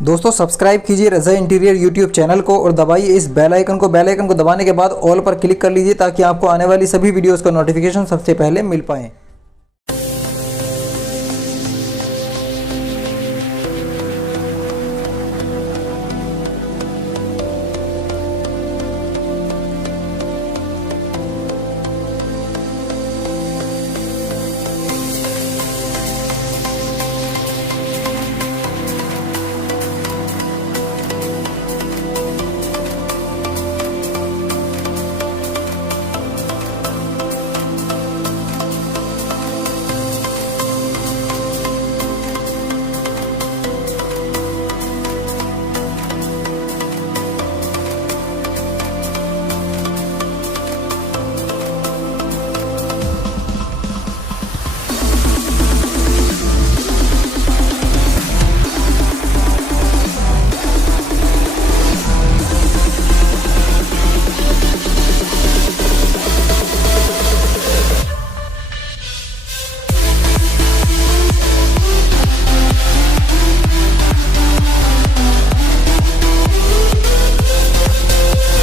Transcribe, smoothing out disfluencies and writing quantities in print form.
दोस्तों सब्सक्राइब कीजिए रज़ा interior YouTube channel को और दबाइए इस बेल आइकन को। बेल आइकन को दबाने के बाद ऑल पर क्लिक कर लीजिए ताकि आपको आने वाली सभी वीडियोस का नोटिफिकेशन सबसे पहले मिल पाए।